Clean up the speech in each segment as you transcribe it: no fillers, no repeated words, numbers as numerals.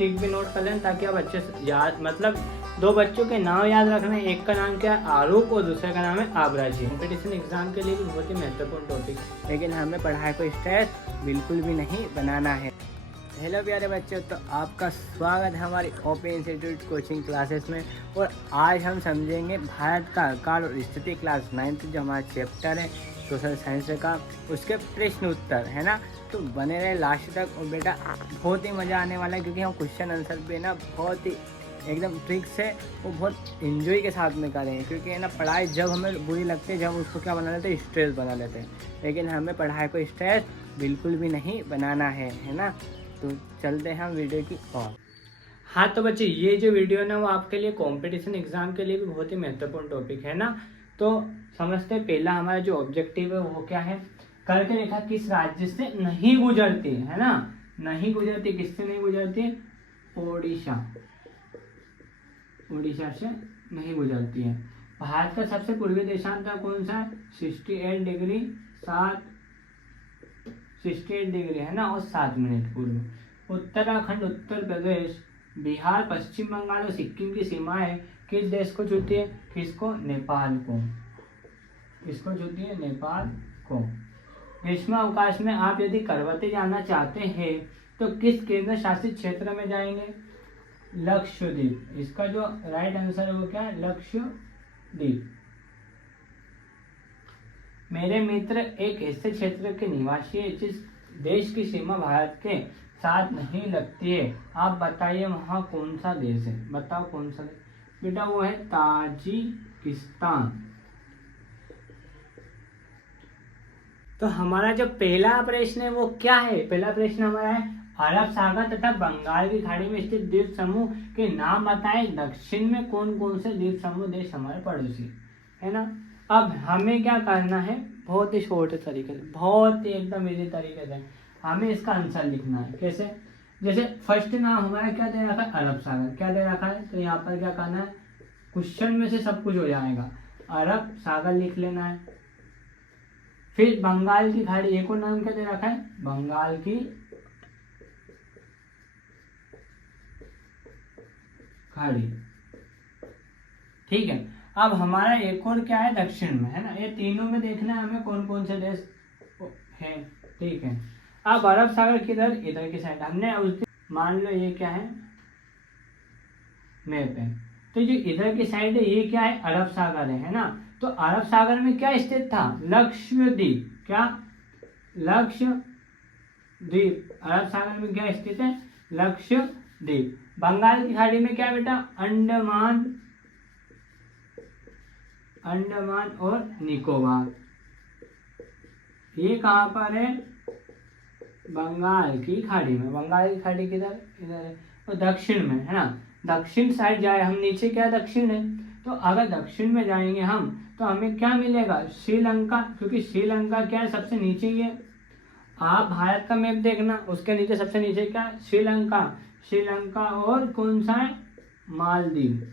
Trick भी note कर लेना ताकि आप अच्छे से याद, मतलब दो बच्चों के नाम याद रखना है। एक का नाम क्या है आरूप और दूसरे का नाम है आबराजी। कॉम्पिटिशन एग्जाम के लिए भी बहुत ही महत्वपूर्ण टॉपिक है, लेकिन हमें पढ़ाई को स्ट्रेस बिल्कुल भी नहीं बनाना है। हेलो प्यारे बच्चों, तो आपका स्वागत है हमारी ओपन इंस्टीट्यूट कोचिंग क्लासेस में। और आज हम समझेंगे भारत का काल और स्थिति क्लास 9th जो हमारा चैप्टर है सोशल साइंस का, उसके प्रश्न उत्तर है ना। तो बने रहे लास्ट तक और बेटा बहुत ही मज़ा आने वाला है, क्योंकि हम क्वेश्चन आंसर पे ना बहुत ही एकदम ट्रिक से वो बहुत इन्जॉय के साथ में करेंगे। क्योंकि है ना पढ़ाई जब हमें बुरी लगती है, जब उसको क्या बना लेते हैं स्ट्रेस बना लेते हैं, लेकिन हमें पढ़ाई को स्ट्रेस बिल्कुल भी नहीं बनाना है ना। तो चलते हैं हम वीडियो की ओर। हाँ तो बच्चे ये जो वीडियो ना वो आपके लिए कंपटीशन एग्जाम के लिए भी बहुत ही महत्वपूर्ण टॉपिक है ना। तो समझते हैं पहला हमारा जो ऑब्जेक्टिव है वो क्या है। कर्क रेखा किस राज्य से नहीं गुजरती है ना, नहीं गुजरती, किससे नहीं गुजरती, ओडिशा, उड़ीसा से नहीं गुजरती है। भारत का सबसे पूर्वी देशांत कौन सा है, 68 डिग्री 68 डिग्री है ना और 7 मिनट पूर्व। उत्तराखंड, उत्तर प्रदेश, बिहार, पश्चिम बंगाल और सिक्किम की सीमाएं किस देश को छूती है, किसको, नेपाल को, किसको छूती है, नेपाल को। ग्रीष्म अवकाश में आप यदि करवते जाना चाहते हैं तो किस केंद्र शासित क्षेत्र में जाएंगे, लक्षद्वीप। इसका जो राइट आंसर है वो क्या है, लक्षद्वीप। मेरे मित्र एक ऐसे क्षेत्र के निवासी है जिस देश की सीमा भारत के साथ नहीं लगती है, आप बताइए वहाँ कौन सा देश है, बताओ कौन सा देश। बेटा वो है ताजिकिस्तान। तो हमारा जो पहला प्रश्न है वो क्या है, पहला प्रश्न हमारा है अरब सागर तथा बंगाल की खाड़ी में स्थित द्वीप समूह के नाम बताएं। दक्षिण में कौन कौन से द्वीप समूह देश हमारे पड़ोसी है ना। अब हमें क्या करना है, बहुत ही छोटे तरीके से, बहुत ही एकदम इजी तरीके से हमें इसका आंसर लिखना है। कैसे, जैसे फर्स्ट नाम हमारा क्या दे रखा है, अरब सागर, क्या दे रखा है, तो यहाँ पर क्या करना है, क्वेश्चन में से सब कुछ हो जाएगा, अरब सागर लिख लेना है। फिर बंगाल की खाड़ी, एक और नाम क्या दे रखा है, बंगाल की खाड़ी, ठीक है। अब हमारा एक और क्या है, दक्षिण में है ना। ये तीनों में देखना है हमें कौन कौन से देश है, ठीक है। अब अरब सागर किधर, इधर की साइड, हमने उस मान लो ये क्या है, मैप है, तो जो इधर की साइड है ये क्या है, अरब सागर है ना। तो अरब सागर में क्या स्थित था, लक्षद्वीप, क्या, लक्षद्वीप। अरब सागर में क्या स्थित है, लक्षद्वीप। बंगाल की खाड़ी में क्या बेटा, अंडमान, अंडमान और निकोबार। ये कहाँ पर है, बंगाल की खाड़ी में। बंगाल की खाड़ी किधर, इधर है, और दक्षिण में है ना। दक्षिण साइड जाए हम, नीचे क्या दक्षिण है, तो अगर दक्षिण में जाएंगे हम तो हमें क्या मिलेगा, श्रीलंका, क्योंकि श्रीलंका क्या है, सबसे नीचे ही है। आप भारत का मैप देखना, उसके नीचे सबसे नीचे क्या है, श्रीलंका, श्रीलंका और कौन सा है, मालदीव,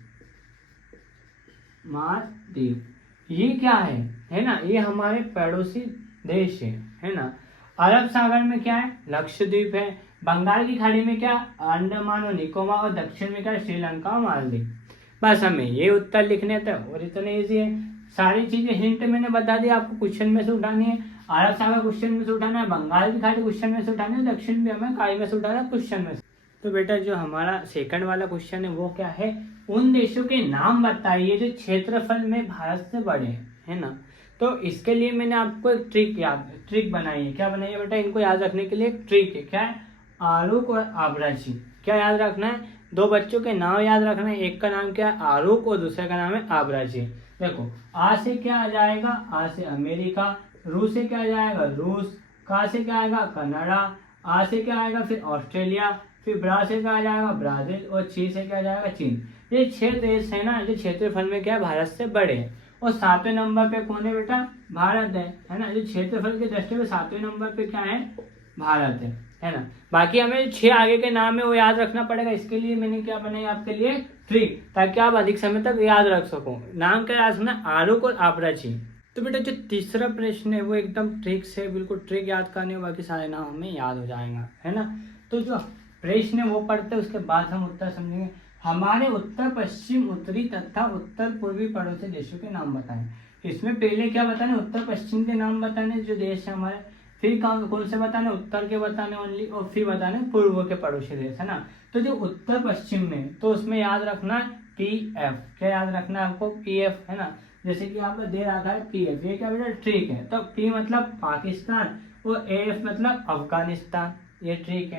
मालदीव। ये क्या है ना, ये हमारे पड़ोसी देश है ना। अरब सागर में क्या है, लक्षद्वीप है। बंगाल की खाड़ी में क्या, अंडमान और निकोबार, और दक्षिण में क्या, श्रीलंका और मालदीव। बस हमें ये उत्तर लिखने थे और इतने इजी है। सारी चीजें हिंट मैंने बता दी, आपको क्वेश्चन में से उठानी है। अरब सागर क्वेश्चन में से उठाना है, बंगाल की खाड़ी क्वेश्चन में से उठानी है, दक्षिण भी हमें खाड़ी में से उठाना है, क्वेश्चन में से। तो बेटा जो हमारा सेकंड वाला क्वेश्चन है वो क्या है, उन देशों के नाम बताइए जो क्षेत्रफल में भारत से बड़े है ना। तो इसके लिए मैंने आपको एक ट्रिक बनाई है। क्या बनाई है बेटा, इनको याद रखने के लिए एक ट्रिक है। क्या है, आरूक और आबराची। क्या याद रखना है, दो बच्चों के नाम याद रखना है। एक का नाम क्या है आरूक और दूसरे का नाम है आबराची। देखो आ से क्या आ जाएगा, आ से अमेरिका, रू से क्या आ जाएगा, रूस, का से क्या आएगा, कनाडा, आ से क्या आएगा फिर ऑस्ट्रेलिया, फिर ब्रा से क्या आ जाएगा, ब्राजील, और ची से क्या आ जाएगा, चीन। ये 6 देश है ना जो क्षेत्रफल में क्या है, भारत से बड़े हैं। और 7वें नंबर पे कौन है बेटा, भारत है ना। जो क्षेत्रफल के दृष्टि में 7वें नंबर पे क्या है, भारत है ना। बाकी हमें 6 आगे के नाम है वो याद रखना पड़ेगा। इसके लिए मैंने क्या बनाई आपके लिए ट्रिक, ताकि आप अधिक समय तक याद रख सको। नाम क्या याद रखना, आरूक और आबराची। तो बेटा जो तीसरा प्रश्न है वो एकदम ट्रिक से, बिल्कुल ट्रिक याद करने, बाकी सारे नाम हमें याद हो जाएगा है ना। तो जो प्रश्न वो पढ़ते हैं, उसके बाद हम उत्तर समझेंगे। हमारे उत्तर पश्चिम, उत्तरी तथा उत्तर पूर्वी पड़ोसी देशों के नाम बताएं। इसमें पहले क्या बताने, उत्तर पश्चिम के नाम बताने जो देश है हमारे, फिर कौन से बताने, उत्तर के बताने ओनली, और फिर बताने पूर्व के पड़ोसी देश, है ना। तो जो उत्तर पश्चिम में, तो उसमें याद रखना PF, क्या याद रखना है आपको, PF, है ना। जैसे कि आपको दे रखा है PF, ये क्या बेटा, ट्रिक है। तो P मतलब पाकिस्तान और AF मतलब अफगानिस्तान, ये ट्रिक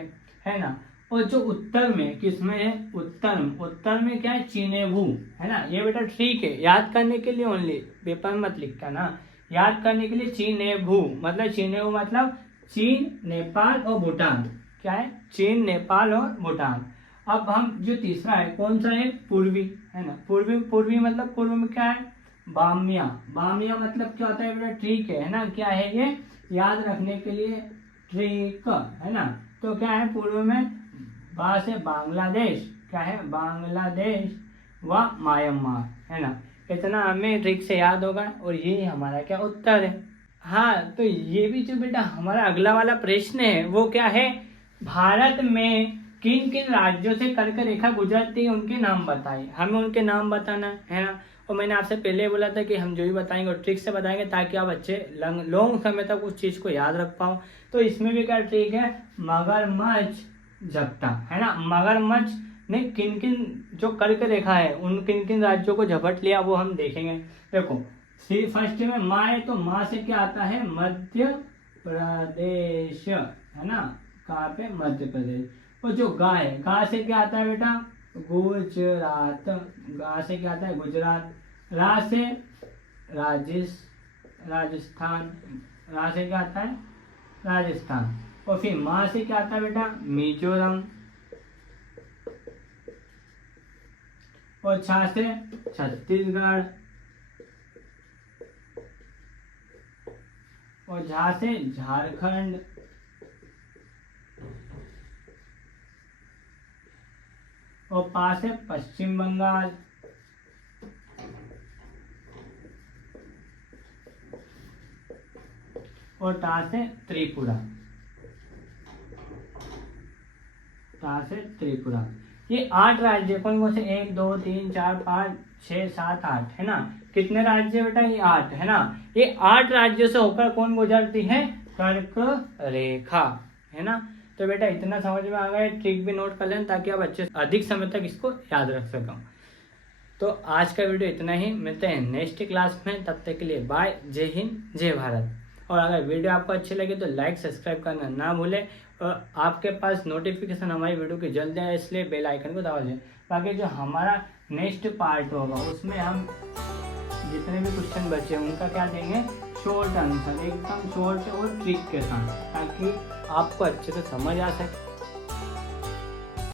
है ना। और जो उत्तर में किसमें है, उत्तर में क्या है, चिनेबू, है ना। ये बेटा ट्रिक है, याद करने के लिए ओनली, पेपर में मत लिखना ना, याद करने के लिए। चिनेबू मतलब चीन, नेपाल और भूटान, क्या है, चीन, नेपाल और भूटान। अब हम जो तीसरा है, कौन सा है, पूर्वी, है ना। पूर्वी मतलब पूर्व में क्या है, बामिया मतलब क्या होता है बेटा, ट्रिक है ना। क्या है ये, याद रखने के लिए ट्रिक, है ना। तो क्या है, पूर्व में बा से बांग्लादेश, क्या है, बांग्लादेश व म्यांमार, है ना। इतना हमें ट्रिक से याद होगा, और ये हमारा क्या उत्तर है। हाँ, तो ये भी जो बेटा हमारा अगला वाला प्रश्न है वो क्या है, भारत में किन किन राज्यों से कर्क रेखा गुजरती है उनके नाम बताइए। हमें उनके नाम बताना है ना। और मैंने आपसे पहले बोला था कि हम जो भी बताएंगे वो ट्रिक से बताएंगे, ताकि आप अच्छे लॉन्ग समय तक उस चीज को याद रख पाओ। तो इसमें भी क्या ट्रिक है, मगरमच्छ झपटा, है ना। मगरमच्छ ने किन किन जो कर्क रेखा है उन किन किन राज्यों को झपट लिया, वो हम देखेंगे। देखो फर्स्ट में माँ है, तो माँ से क्या आता है, मध्य प्रदेश, है ना। कहाँ पे, मध्य प्रदेश। और जो गा है, गा से क्या आता है बेटा, गुजरात, गा से क्या आता है, गुजरात। रा से राजस्थान, रा से क्या आता है, राजस्थान। और फिर माँ से क्या आता है बेटा, मिजोरम। और छा से छत्तीसगढ़। और झा से झारखंड। और पा से पश्चिम बंगाल। और टा से त्रिपुरा, टा से त्रिपुरा। ये 8 राज्य, कौन से, 1 2 3 4 5 6 7 8, है ना। कितने राज्य बेटा, ये 8, है ना। ये 8 राज्यों से होकर कौन गुजरती है, कर्क रेखा, है ना। तो बेटा इतना समझ में आ गया, ट्रिक भी नोट कर लें ताकि आप अच्छे अधिक समय तक इसको याद रख सको। तो आज का वीडियो इतना ही, मिलते हैं नेक्स्ट क्लास में, तब तक के लिए बाय, जय हिंद, जय भारत। और अगर वीडियो आपको अच्छी लगे तो लाइक सब्सक्राइब करना ना भूलें, और आपके पास नोटिफिकेशन हमारी वीडियो की जल्द है, इसलिए बेल आइकन को दबा दें। बाकी जो हमारा नेक्स्ट पार्ट होगा उसमें हम जितने भी क्वेश्चन बचे उनका क्या देंगे, शॉर्ट आंसर, एकदम शॉर्ट और ट्रिक के साथ, ताकि आपको अच्छे से समझ आ सके।